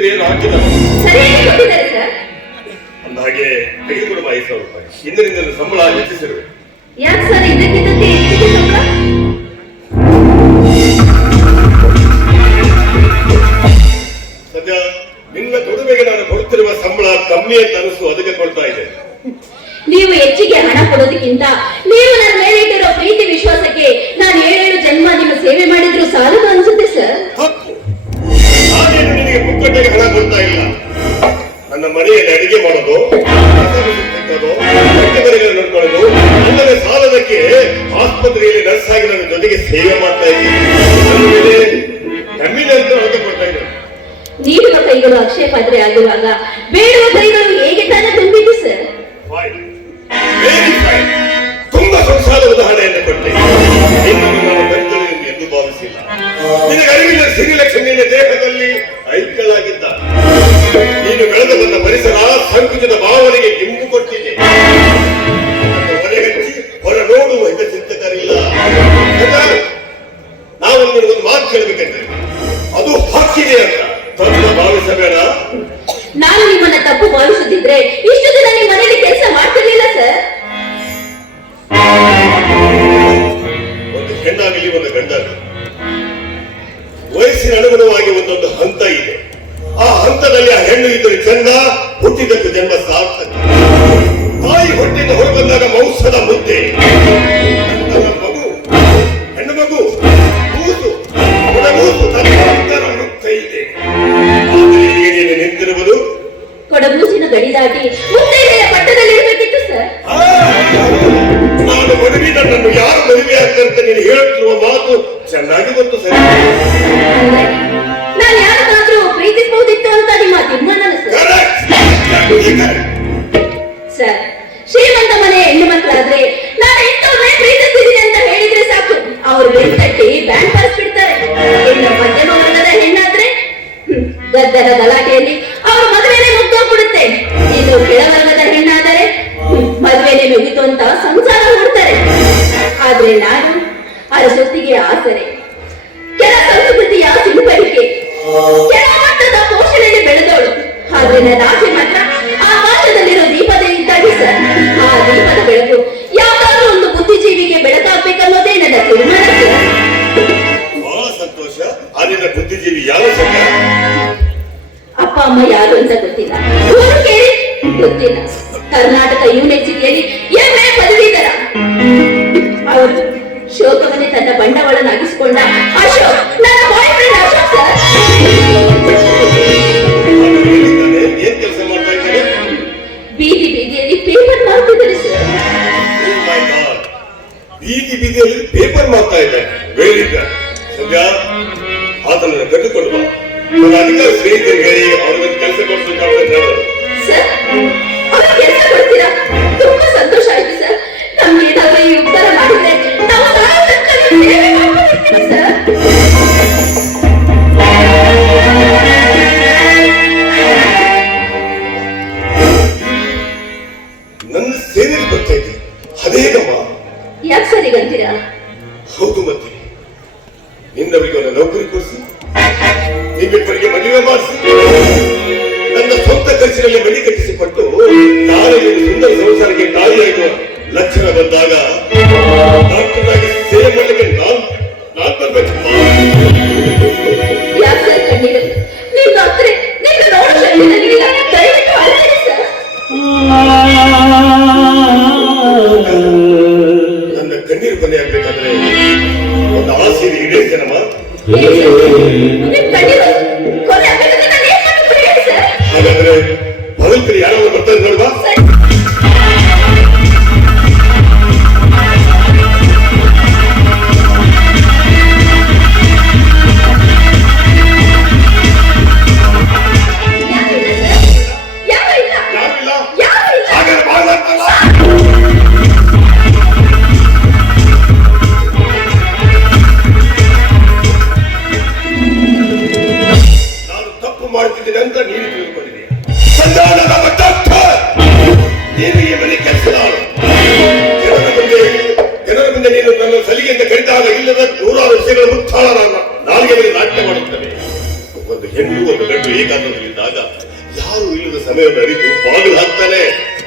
ಕೊಟ್ಟಿದ್ರೆ ಏನು ಹಾಕಿಲ್ಲ ಸರಿಯಾಗಿ ಕೊಟ್ಟಿದ್ದಾರೆ ಸರ್. ಅಂದಹಾಗೆ ತೆಗೆದುಕೊಡುವ 5,000 ರೂಪಾಯಿ. ಇಂದಿನಿಂದ ಸಂಬಳ ಹೆಚ್ಚಿಸಿರುವೆ. ಯಾಕೆ ಸರ್ ಇದಕ್ಕಿದ್ದಂತೆ ಹೆಚ್ಚಿಗೆ ಸಂಬಳ? ಸದ್ಯ ನಿನ್ನ ದುಡಿಮೆಗೆ ನಾನು ಕೊಡುತ್ತಿರುವ ಸಂಬಳ ಕಮ್ಮಿ ಅಂತ ಅನಿಸು, ಅದಕ್ಕೆ ಕೊಡ್ತಾ ಇದೆ. ನೀವು ಹೆಚ್ಚಿಗೆ ಹಣ ಕೊಡೋದಕ್ಕಿಂತ ನೀವು ನನ್ನ ಮೇಲೆ ಇಟ್ಟಿರೋ ಪ್ರೀತಿ ವಿಶ್ವಾಸಕ್ಕೆ ನಾನು 7 ಜನ್ಮ ನಿಮ್ಮ ಸೇವೆ ಮಾಡಿದ್ರು ಸಾಲದು ಅನ್ಸುತ್ತೆ ಸರ್. ತಪ್ಪು. ನಾನೇನು ನಿನಗೆ ಪುಕ್ಕಟ್ಟೆಗೆ ಹಣ ಕೊಡ್ತಾ ಇಲ್ಲ. ನನ್ನ ಮನೆಯಲ್ಲಿ ಅಡಿಗೆ ಮಾಡೋದು, ನೋಡ್ಕೊಳ್ಳೋದು, ಅಲ್ಲದೆ ಸಾಲದಕ್ಕೆ ಆಸ್ಪತ್ರೆಯಲ್ಲಿ ನರ್ಸ್ ಆಗಿ ನನ್ನ ಜೊತೆಗೆ ಸೇವೆ ಮಾಡ್ತಾ ಇದ್ದೀನಿ. ಕಮ್ಮಿನ ಅಂತ ಹೊರಗೆ ಕೊಡ್ತಾ ಇದ್ದೀನಿ. ನೀಡುವ ಕೈಗಳು ಅಕ್ಷಯ ಪಾತ್ರೆ ಆಗಿರುವಾಗ ಬೇಡುವ ಕೈಗಳು ಹೇಗೆ ತಾನೇ ತುಂಬಿದ್ದು ಸರ್? ತುಂಬಾ ಸೊಗಸಾದ ಉದಾಹರಣೆಯನ್ನು ಕೊಟ್ಟೆ. ಇನ್ನು ನಾನು ಬೆಂದಳು ಎಂದು ಭಾವಿಸಿಲ್ಲ. ನಿನಗೆ ಅರಿವಿನ ಸಿರಿಲಕ್ಷ್ಮಿ ನಿನ್ನ ದೇಹದಲ್ಲಿ ಐಕ್ಯಳಾಗಿದ್ದ. ನೀನು ಬೆಳೆದು ಬಂದ ಪರಿಸರ ಸಂಕುಚಿತ ಭಾವನೆಗೆ ಇಂಬು ಕೊಟ್ಟಿದೆ. ಹೊರಗಚ್ಚಿ ಹೊರ ನೋಡುವ ಹಿತ ಚಿಂತಕರಿಲ್ಲ. ನಾವು ನಿನಗೊಂದು ಮಾತು ಕೇಳಬೇಕಂದ್ರೆ ಅದು ಹಕ್ಕಿದೆ ಅಂತ ತನ್ನ ಭಾವಿಸಬೇಡ. ನಾನು ನಿಮ್ಮನ್ನ ತಪ್ಪು ಭಾವಿಸುತ್ತಿದ್ರೆ ಇಷ್ಟು ದಿನ ನಿಮ್ಮ ಮನೆಯಲ್ಲಿ ಕೆಲಸ ಮಾಡ್ತಿರ್ಲಿಲ್ಲ ಸರ್. ಒಂದು ಹೆಣ್ಣಾಗಲಿ ಒಂದು ಗಂಡಾಗಲಿ ವಯಸ್ಸಿನ ಅನುಗುಣವಾಗಿ ಒಂದೊಂದು ಹಂತ ಇದೆ. ಆ ಹಂತದಲ್ಲಿ ಆ ಹೆಣ್ಣು ಇದ್ದರೆ ಚಂದ, ಹುಟ್ಟಿದಕ್ಕೆ ಜನ್ಮ ಸಾರ್ಥಕ. ತಾಯಿ ಹೊಟ್ಟೆಯಿಂದ ಹೊರಬಂದಾಗ ಮಾಂಸದ ಮುದ್ದೆ, ಮಗು ಹೆಣ್ಣು ಮಗು ಕೂಸು ಒಡಗೂಸು ತನ್ನ ಮುಕ್ತ ಇದೆ. ನೀನು ನಿಂತಿರುವುದು ಕೊಡಗೂಸಿನ ಗಡಿ ದಾಟಿ ಮುತ್ತೈದೆಯ ಪಟ್ಟದಲ್ಲಿರಬೇಕಿತ್ತು ಸರ್. ನಾನು ಮದುವೆ, ನನ್ನನ್ನು ಯಾರು ಮದುವೆ ಆಗ್ತಂತ ನೀನು ಹೇಳುತ್ತಿರುವ ಮಾತು ಚೆನ್ನಾಗಿ ಗೊತ್ತು ಸರ್. ನಾನು ಯಾರನ್ನಾದ್ರೂ ಪ್ರೀತಿಸಬಹುದಿತ್ತು ಅಂತ ನಿಮ್ಮ ತೀರ್ಮಾನ ಸರ್. ಶ್ರೀಮಂತ ಮನೆಯ ಹೆಣ್ಣು ಮಕ್ಕಳಾದ್ರೆ ನಾನು ಇಂಥವ್ರನ್ನೇ ಪ್ರೀತಿಸ್ತಿದ್ದೀನಿ ಅಂತ ಹೇಳಿದ್ರೆ ಸಾಕು, ಅವ್ರು ಬೆನ್ನು ತಟ್ಟಿ ಬ್ಯಾಂಡ್ ಪಾರಿಸ್ಬಿಡ್ತಾರೆ. ಇನ್ನು ಮಧ್ಯಮ ವರ್ಗದ ಹೆಣ್ಣಾದ್ರೆ ಗದ್ದರ ಗಲಾಟೆಯಲ್ಲಿ ಅವ್ರ ಮದುವೆನೇ ಮುಗ್ದೋಗ್ಬಿಡುತ್ತೆ. ಇನ್ನು ಕೆಳವರ್ಗದ ಹೆಣ್ಣಾದರೆ ಮದುವೆನೇ ಮುಗಿತು ಅಂತ ಸಂಸಾರ ಮಾಡ್ತಾರೆ. ಆದ್ರೆ ನಾನು ಅರಸೊತ್ತಿಗೆ ಆಸರೆ, ಕೆಲ ಸಂಸ್ಕೃತಿಯ ಸಿಂಪಡಿಕೆ, ಕೆಳ ಮಟ್ಟದ ಪೋಷಣೆಯಲ್ಲಿ ಬೆಳೆದವಳು. ಆದ್ರೆ ನನ್ನ ಆಸೆ ಮಾತ್ರ ಆಕಾಶದಲ್ಲಿರೋ ದೀಪದ ಇದ್ದಾಗಿ ಸರ್. ಆ ದೀಪದ ಬೆಳಕು ಯಾವ್ದಾದ್ರೂ ಒಂದು ಬುದ್ಧಿಜೀವಿಗೆ ಬೆಳಕಾಗ್ಬೇಕನ್ನೋದೇ ನನ್ನ ತೀರ್ಮಾನ. ಬಹಳ ಸಂತೋಷ. ಅಲ್ಲಿನ ಬುದ್ಧಿಜೀವಿ ಯಾವ ಸಂಘ? ಅಪ್ಪ ಅಮ್ಮ ಯಾರು ಅಂತ ಗೊತ್ತಿಲ್ಲ, ಊರು ಕೇಳಿ ಗೊತ್ತಿಲ್ಲ. ಕರ್ನಾಟಕ ಯೂನಿವರ್ಸಿಟಿಯಲ್ಲಿ MA ಪದವೀಧರ. ಅವರು ಶೋಕವನ್ನೇ ತನ್ನ ಬಂಡವಾಳನಾಗಿಸಿಕೊಂಡ ಅಶೋಕ್, ನನ್ನ ಬಾಯ್ ಫ್ರೆಂಡ್ ಅಶೋಕ್ ಸರ್. ಏನ್ ಕೆಲಸ ಮಾಡ್ತಾ ಇದ್ದಾರೆ? ಬೀದಿ ಬೀದಿಯಲ್ಲಿ ಪೇಪರ್ ಮಾಡ್ತಿದ್ದಾರೆ ಸರ್. ಬೀದಿ ಬೀದಿಯಲ್ಲಿ ಪೇಪರ್ ಮಾಡ್ತಾ ಇದ್ದಾರೆ. Very good. ಸದ್ಯ ಆತನನ್ನು ಕಟ್ಟಿಕೊಂಡು ಬಾ. ನನ್ನ ಅಧಿಕಾರ ಸ್ನೇಹಿತರಿಗೆ ಹೇಳಿ ಅವ್ರಿಗೆ ಕೆಲಸ ಕೊಡಿಸಬೇಕಾಗ್ತದೆ ಸರ್. ಅವ್ರಿಗೆ ಕೆಲಸ ಕೊಡ್ತೀರಾ? ತುಂಬಾ ಸಂತೋಷ ಆಯ್ತು ಸರ್. ನಮ್ಗೆ ಏನಾದ್ರೂ ಈ ಉಪಕಾರ ಮಾಡಿದ್ರೆ ನಾವು ಸೇವೆ ಮಾಡ್ಕೊಂಡಿರ್ತೀವಿ ಸರ್. ನನ್ನ ಸೇವೆಗೆ ಬರ್ತಾ ಇದ್ದೆ. ಅದೇಗಮ್ಮ? ಯಾಕೆ ಸರ್ ಈಗಂತೀರಾ? ಹೌದು, ಮತ್ತೆ ನಿನ್ನವರಿಗೆ ಒಂದು ನೌಕರಿ ಕೊಡಿಸಿ, ನಿಮ್ಮಿಬ್ಬರಿಗೆ ಮದುವೆ ಮಾಡಿಸಿ, ನನ್ನ ಸ್ವಂತ ಖರ್ಚಿನಲ್ಲಿ ಮನೆ ಕಟ್ಟಿಸಿಕೊಟ್ಟು ನಾನು ಸುಂದರ ಸಂಸಾರಕ್ಕೆ ತಾಯಿಯಾಗುವ ಲಕ್ಷಣ ಬಂದಾಗ ಡಾಕ್ಟರ್ ಆಗಿ ಸೇವೆ ಮಾಡಲಿಕ್ಕೆ ನಾನು ಬರ್ಬೇಕು. ಯಾಕೆ ಸರ್ ಕಣ್ಣೀರು? ನೀವು ಡಾಕ್ಟ್ರೆ, ನಿಮ್ಗೆ ನೋಡೋ ಶಕ್ತಿ ನನಗಿಲ್ಲ. ದಯವಿಟ್ಟು ಅಳ್ಬೇಡಿ ಸರ್. ನನ್ನ ಕಣ್ಣೀರು ಕೊನೆ ಆಗ್ಬೇಕಾದ್ರೆ ಒಂದು ಆಸೆ ಈಡೇರಿಸೇನಮ್ಮ. ನಿಮ್ ಕಣ್ಣೀರು ಕೊನೆ ಆಗ್ಬೇಕಂದ್ರೆ ನಾನು ಏನ್ ಮಾಡ್ಬೇಕು ಹೇಳಿ ಸರ್. ಹಾಗಾದ್ರೆ ಭಗವಂತರು ಯಾರಾದ್ರೂ ಬರ್ತಾರೆ ನೋಡ್ಬಾ. ಮಾಡ್ತಿದ್ದೀನಿ ಅಂತ ನೀನು ತಿಳಿದುಕೊಂಡಿದ್ದೀಯ. ನೀನು ಈ ಮನೆ ಕೆಲಸದಾಳು. ಜನರ ಮುಂದೆ ನೀನು ನನ್ನ ಸಲಿಗೆಯಿಂದ ಕಡಿದಾಗ ಇಲ್ಲದ ನೂರಾರು ವಿಷಯಗಳ ಮುಚ್ಚಾಳ ನಾಲ್ಗೆ ಮೇಲೆ ನಾಟ್ಯ ಮಾಡುತ್ತವೆ. ಒಂದು ಹೆಣ್ಣು ಒಂದು ಗಂಡು ಏಕಾಂತದಲ್ಲಿದ್ದಾಗ ಯಾರು ಇಲ್ಲದ ಸಮಯವನ್ನು ಅರಿತು ಬಾಗಿಲು ಹಾಕ್ತಾನೆ.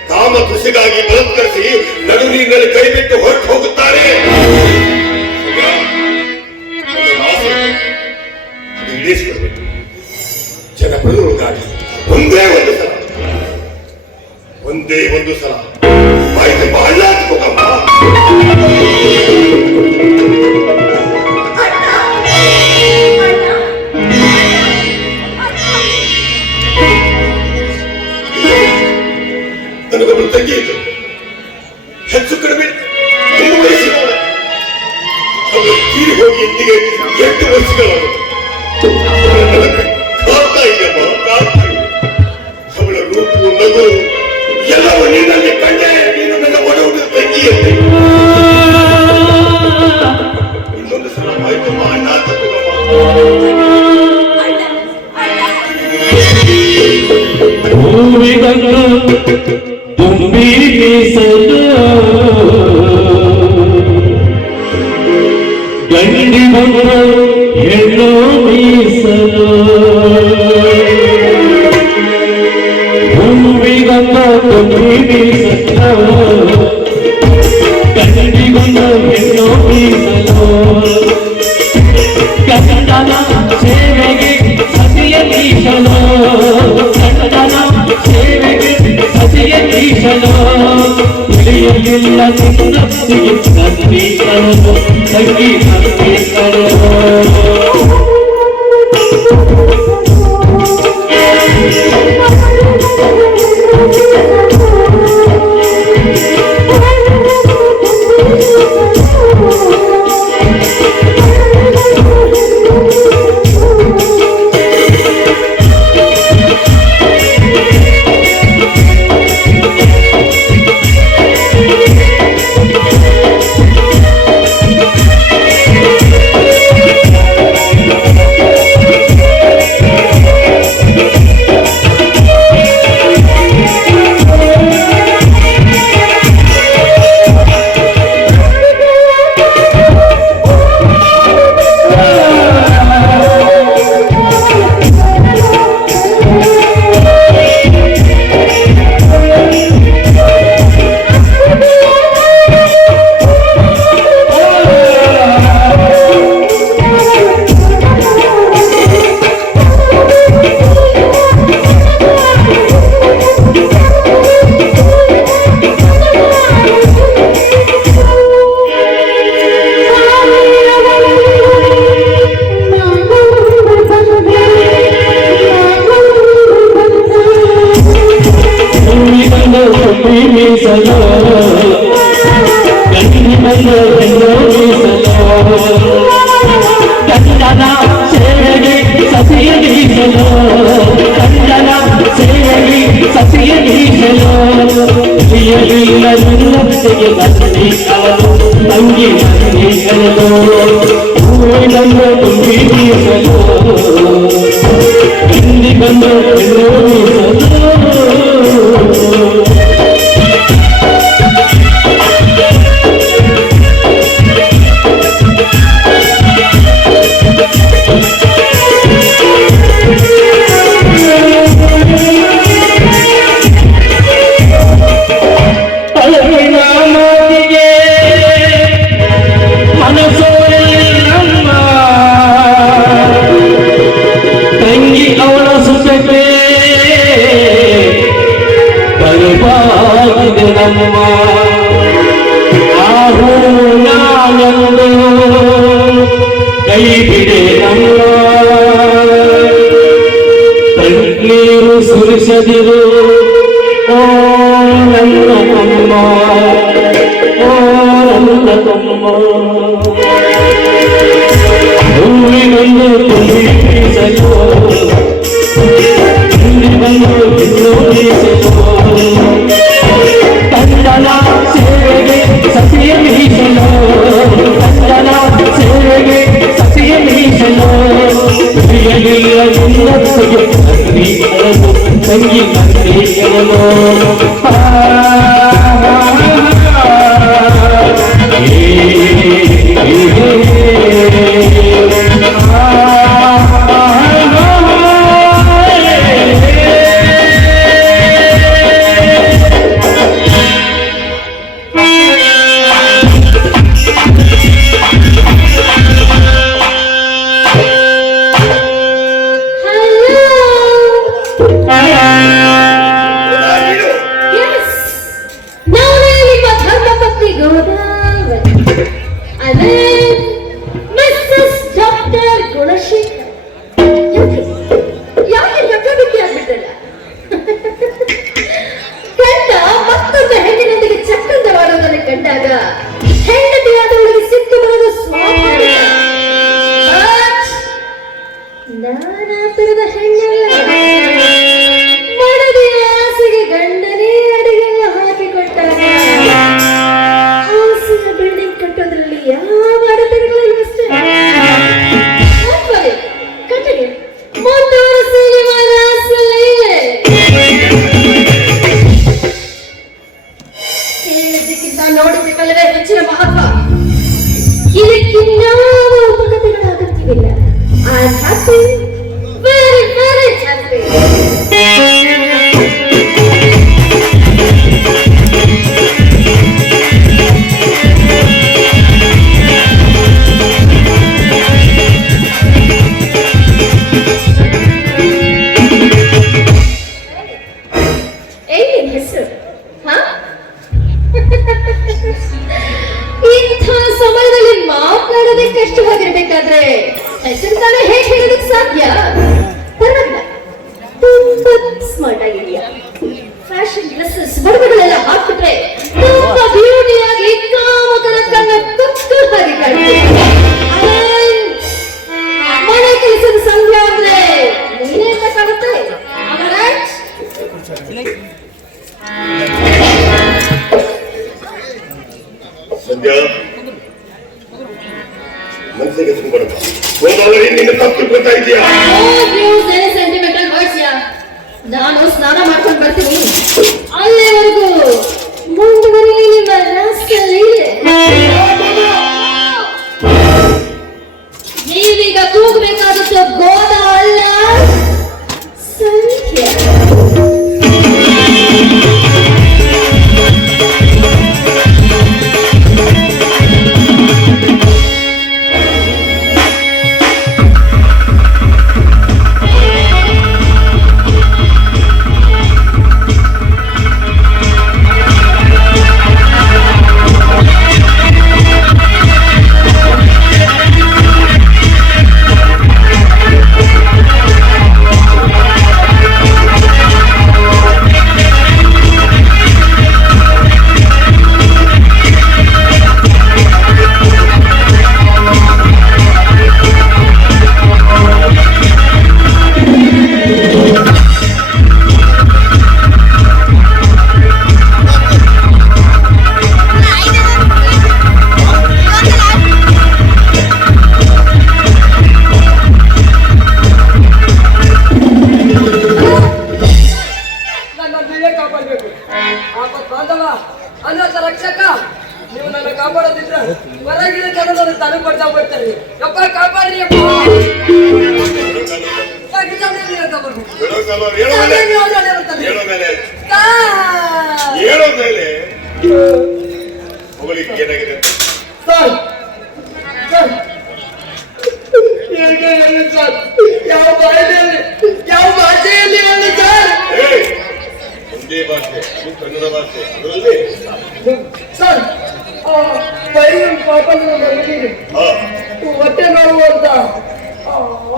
ಕಾಮ ಕೃಷಿಗಾಗಿ ಬಲತ್ಕರಿಸಿ ನಡು ನೀರಿನಲ್ಲಿ ಕೈ ಬಿಟ್ಟು ಹೊರಟು ಹೋಗುತ್ತಾರೆ. ಈಡೇರಿಸಿಕೊಳ್ಬೇಕು. ಜನಪ್ರತಿನಿಧಿಗಾಗಿ ಒಂದೇ ಒಂದು ಸಲ ಆಯ್ತು ಬಹಳ ಹೋಗಮ್ಮ. ನನಗೊಬ್ಬರು ತಂಗಿ ಇತ್ತು, ಹೆಚ್ಚು ಕಡಿಮೆ 1 ವಯಸ್ಸಿನವಳ. ಅವಳು ತೀರಿ ಹೋಗಿ ಇಂದಿಗೆ 8 ವರ್ಷಗಳಾದವು. ಕಾಡ್ತಾ ಇದೆಯಮ್ಮ, ಕಾಡ್ತಾ ಇದೆ. ಅವಳ ರೂಪು ನಗು ಎಲ್ಲವೂ ನಿನ್ನಲ್ಲಿ ಕಂಡೆ. ನೀನು ನನ್ನ ಒಡಹುಟ್ಟಿದ ತಂಗಿಯಂತೆ. ಇನ್ನೊಂದು ಸಲ ಆಯ್ತಮ್ಮ, ಅಣ್ಣ ತಪ್ಪಮ್ಮ. ತುಂಬಿ ಮೀಸಲು ಗಂಡಿ ಬಂದ ಹೆಣ್ಣು ಮೀಸಲು ಹೂವಿಗಂದ ತುಂಬಿ ಮೀಸಲು ಗಂಡಿ ಬಂದ ಹೆಣ್ಣು ಮೀಸಲು ಗಂಡನ ಸೇವೆಗೆ ಸತಿಯ ಮೀಸಲು ಗಂಡನ ಸೇವೆಗೆ ಸತಿಯ ಮೀಸಲು ತಿಳಿಯಲಿಲ್ಲ ನಿನ್ನೊತ್ತಿಗೆ ನಂಬಿಕರು ತಂಗಿ ನಂಬಿಕರು ಗಂಡನ ಸೇವೆಗೆ ಸತಿಯ ಮೀಸಲು ಗಂಡನ ಸೇವೆಗೆ ಸತಿಯ ಮೀಸಲು ತಿಳಿಯಲಿಲ್ಲ ನಿನ್ನೊತ್ತಿಗೆ ನಂಬಿಕರು ತಂಗಿ ನಂಬಿಕರು ಹೂವಿನನ್ನ ತುಂಬಿ ಮೀಸಲು ಹಿಂದಿ ಬಂದ ಹೆಣ್ಣು ಮೀಸಲು ನಮ್ಮ ಆಹು ನಾನಂದು ಕೈ ಬಿಡೆ ನಮ್ಮ ಕಣ್ಣೀರು ಸುರಿಸದಿರು ಓ ನನ್ನ ತಮ್ಮ ಓ ನನ್ನ ತಮ್ಮ ಹೂವಿನೊಂದು ತುಂಬಿಸಲು ಬಂದು ಗಂಡನ ಸೇವೆಗೆ ಸತಿಯ ಮೀಸಲು ಗಂಡನ ಸೇವೆಗೆ ಸತಿಯ ಮೀಸಲು ತಿಳಿಯಲಿಲ್ಲ ನಿನ್ನೊತ್ತಿಗೆ ನಂಬಿಕರು ತಂಗಿ ನಂಬಿಕರು ಮಿಸ್ಸಸ್ ಡಾಕ್ಟರ್ ಗುಣಶೇಖರ್. ಯಾಕೆ ಡಬ್ಬಿ ಆಗ್ಬಿಟ್ಟಲ್ಲ? ಗಂಡ ಮತ್ತೊಂದು ಹೆಣ್ಣಿನೊಂದಿಗೆ ಚಕ್ರಂದವಾಡೋದನ್ನು ಕಂಡಾಗ ಹೆಂಡತಿಯಾದವಳಿಗೆ ಸಿಟ್ಟು ಬರೋದು ಸ್ವಾಭಾವಿಕ. ನಾನಾ ತರದ ಹೆಣ್ಣಲ್ಲ. ಮಡದಿಯ ಆಸೆಗೆ ಗಂಡನೇ ಅಡಿಗೆಲ್ಲ ಹಾಕಿಕೊಟ್ಟಾಗ ಆಸೆಯ ಬಿಲ್ಡಿಂಗ್ ಕಟ್ಟೋದ್ರಲ್ಲಿ ಯಾವ ಅಡೆತಡೆಗಳಿಲ್ಲವಷ್ಟೇ. ಕಟ್ಟಿಗೆ ಮುಂದುವರಿಸಿ ನಿಮ್ಮ ರಾಸಲೀಲೆ. ಕೇಳಿದ್ದಕ್ಕಿಂತ ನೋಡಿದ್ದಕ್ಕಲ್ಲವೇ ಹೆಚ್ಚಿನ ಮಹತ್ವ. ಇದಕ್ಕಿನ್ನಾವ ಉಪಕಥೆಗಳ ಅಗತ್ಯವಿಲ್ಲ. I'm happy, very, very happy. ಏನ್ ಹೆಸರು? ಇಂಥ ಸಮಯದಲ್ಲಿ ಮಾತನಾಡೋದೇ ಕಷ್ಟವಾಗಿರ್ಬೇಕಾದ್ರೆ ಹೆಸರು ತಾನೇ ಹೇಗೆ ಹೇಳೋದಕ್ಕೆ ಸಾಧ್ಯ? ಪರವಾಗಿಲ್ಲ, ತುಂಬಾ ಸ್ಮಾರ್ಟ್ ಆಗಿದೆಯಾ. ಫ್ಯಾಷನ್ ಡ್ರೆಸ್ಸಸ್ ಬಡಬಗಳೆಲ್ಲ ಹಾಕ್ಬಿಟ್ರೆ ತುಂಬಾ ಬ್ಯೂಟಿಯಾಗಿ ಕಾಮಕನ ಕಣ್ಣ ಕುಕ್ಕು ಹಾಗೆ ಕಾಣ್ತೀಯ. ಮನೆ ಕೆಲಸದ ಸಂಧ್ಯಾ ಅಂದ್ರೆ ನೀನೇ ಅಂತ ಕಾಣುತ್ತೆ. ಸಂಧ್ಯಾ, ಮನಸ್ಸಿಗೆ ತುಂಬಿಡಪ್ಪ. ಹೋದವರಿಗೆ ನಿನ್ನ ತಪ್ಪು ತಿಳ್ಕೊತಾ ಇದೆಯಾ? ಸೆಂಟಿಮೆಂಟಲ್ ವರ್ಡ್ಸ್ ಯಾ. ನಾನು ಸ್ನಾನ ಮಾಡ್ಕೊಂಡು ಬರ್ತೀನಿ. ಅಲ್ಲಿವರೆಗೂ ಮುಂದುವರಿಲಿ ನಿಮ್ಮ ರಾಸ್ಕಲೀಲೆ. ನೀವೀಗ ಕೂಗಬೇಕಾದದ್ದು ಗೋದ ಅಲ್ಲ, ಸಂಖ್ಯೆ. ಅನಾಥ ರಕ್ಷಕ, ನೀವು ನನ್ನ ಕಾಪಾಡೋದಿದ್ರ ಹೊರಗಿನ ಜನ ನನ್ನ ತಲೆ ಕೊಡ್ತಾ ಬರ್ತಾರೆ. ಯಪ್ಪ ಕಾಪಾಡ್ರಿ ಅಪ್ಪ. ಹೇಳೋ ಮೇಲೆ ಹೋಗ್ಲಿಕ್ಕೆ ಏನಾಗಿದೆ? ಯಾವ ಭಾಷೆಯಲ್ಲಿ ಹೇಳಿ ಸರ್? ಹಿಂದಿ ಭಾಷೆ, ಕನ್ನಡ ಭಾಷೆ, ಅದರಲ್ಲಿ ಸರ್ ಹೊಟ್ಟೆ ನೋವು ಅಂತ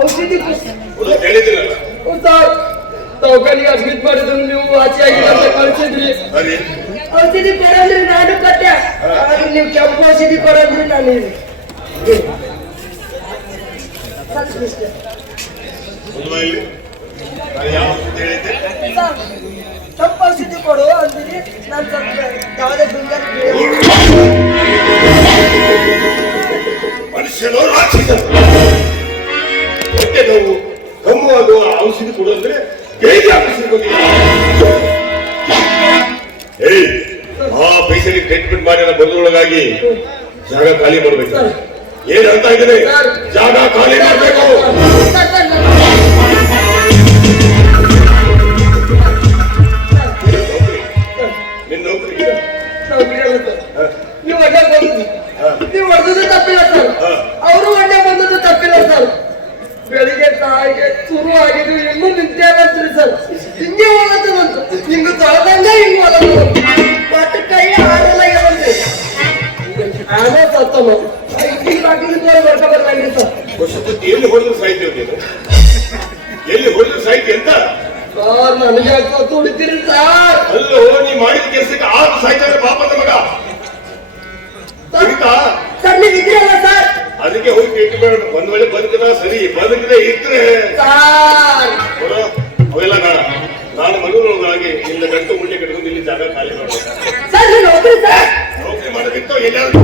ಔಷಧಿ ಹೇಳಿದ್ರಲ್ಲ ಸರ್. ತೌಕನಿಗೆ ಅಡ್ಮಿಟ್ ಮಾಡಿದ್ರು, ನೀವು ಆಚೆ ಆಗಿಲ್ಲ ಅಂತ ಕಳಿಸಿದ್ರಿ. ಔಷಧಿ ಕೊಡಂದ್ರಿ, ನಾನು ಕೊಟ್ಟೆ. ನೀವು ಕೆಂಪು ಔಷಧಿ ಕೊಡಂದ್ರಿ, ನಾನು ಕೆಂಪು ಔಷಧಿ ಕೊಡು ಅಂದಿರಿ. ನಾನು ಸ್ವಲ್ಪ ಯಾವುದೇ ಮನುಷ್ಯನು ರಾಕ್ಷಸ. ಹೊಟ್ಟೆ ನೋವು ಕಮ್ಮು ಆಗುವ ಔಷಧಿ ಕೊಡು ಅಂದ್ರೆ ಹೇಗೆ ಔಷಧಿ ಆ ಪೈಸೆಗೆ ಟ್ರೀಟ್ಮೆಂಟ್ ಮಾಡಿ ಬಂಧುಗಳಾಗಿ ಜಾಗ ಖಾಲಿ ಮಾಡ್ಬೇಕು. ಏನ್ ಹೇಳ್ತಾ ಇದ್ದೇನೆ? ಜಾಗ ಖಾಲಿ ಮಾಡ್ಬೇಕು. ನಿನ್ನ ನೌಕರಿ ನೀವು ಒಳ್ಳೆ ಬಂದದ್ದು, ನೀವು ಹೊಡೆದು ತಪ್ಪಿಲ್ಲ ಸರ್. ಅವರು ಒಳ್ಳೆ ಬಂದದ್ದು ತಪ್ಪಿಲ್ಲ ಸರ್. ಬೆಳಿಗ್ಗೆ ತಾಯಿಗೆ ಶುರು ಆಗಿದ್ದು ಇನ್ನೂ ನಿಂತೇನಂತ್ರಿ ಸರ್. ಹಿಂಗೆ ಹೋಗತ್ತೆ ಬಂತು, ಹಿಂಗ ತೊಳೆದಂಗ ಹಿಂಗ್ ಹೋಗಲ್ಲ. ಪಟ್ಟು ಕೈ ಆಡಲ್ಲ. ಆಮೇಲೆ ಸತ್ತನು ಈ ಬಾಗಿಲಿಂದ ಬರ್ಕೊಂಡ್ಬರ್ಲಿ ಸರ್. ವರ್ಷಕ್ಕೆ ಎಲ್ಲಿ ಹೊಡೆದ್ರು ಸಾಹಿತ್ಯ ನೀನು ಎಲ್ಲಿ ಹೊಡೆದ್ರು ಸಾಹಿತ್ಯ ಅಂತ ಸರ್ ನನಗೆ ಯಾಕೆ ತುಳಿತೀರಿ ಸರ್? ಅಲ್ಲೋ ನೀ ಮಾಡಿದ ಕೆಲಸಕ್ಕೆ ಆಗ ಸಾಯ್ತಾರೆ ಪಾಪದ ಮಗ ಕುರಿತಾ ಸರ್ ನೀವು ಇದ್ದೀರಲ್ಲ ಸರ್? ಅದಕ್ಕೆ ಹೋಗಿ ಭೇಟಿ ಮಾಡೋಣ. ಒಂದ್ ವೇಳೆ ಬದುಕಿದ ಸರಿ ಬದುಕದೆ ಇದ್ರೆ ಸರ್ ನೋಡು, ಅವೆಲ್ಲ ಬೇಡ. ನಾನು ಮಗುವಾಗಿ ಇಲ್ಲ ಗಂಟು ಮುಂಡೆ ಕಟ್ಕೊಂಡು ಇಲ್ಲಿ ಜಾಗ ಖಾಲಿ ಮಾಡೋಣ. ಸರ್ ನೀವು ಹೋಗ್ರಿ ಸರ್. ನೌಕರಿ ಮಾಡೋದಿತ್ತು ಎಲ್ಲಾದ್ರೂ